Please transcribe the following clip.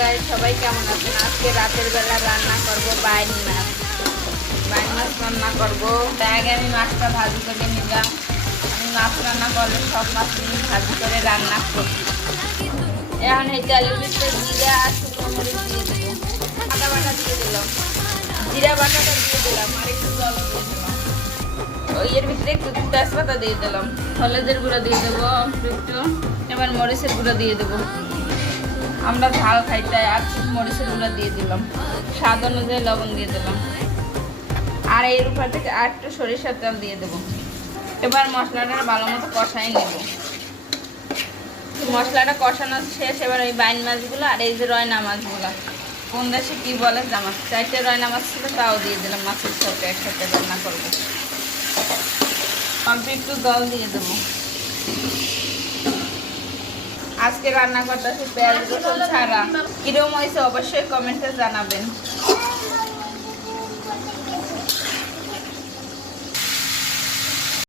Guys, সবাই কেমন আছেন? আজকে রাতের বেলা রান্না করব বাইন মাছ। বাইন মাছ রান্না করব। তাই আগে আমি মাছটা ভাজি করে নিলাম। আমি মাছ রান্না করলে সব মাছ নিয়ে ভাজি করে রান্না করব। এখন এই তেলের ভিতরে জিরা আর শুকনো মরিচ দিয়ে দেবো। আদা বাটা দিয়ে দিলাম, জিরা বাটাটা দিয়ে দিলাম, আর একটু জল দিয়ে দিলাম। এর ভিতরে একটু তেজপাতা দিয়ে দিলাম, হলুদের গুঁড়ো দিয়ে দেবো একটু। এবার মরিচের গুঁড়ো দিয়ে দেবো, আমরা ঝাল খাই তাই আর মরিচের গুঁড়ো দিয়ে দিলাম। স্বাদ অনুযায়ী লবণ দিয়ে দিলাম, আর এর উপর থেকে আর একটু সরিষার তেল দিয়ে দেবো। এবার মশলাটা ভালো মতো কষাই নেব। মশলাটা কষানো শেষ। এবার ওই বাইন মাছগুলো আর এই যে রয়না মাছগুলো, কোন দেশে কী বলে জামা, 4টে রয়না মাছ ছিল, তাও দিয়ে দিলাম। মাছের সাথে একসাথে রান্না করবো। অল্প একটু জল দিয়ে দেবো। আজকে রান্না করতেছি পেঁয়াজ রসুন ছাড়া। কিরকম হয়েছে অবশ্যই কমেন্টে জানাবেন।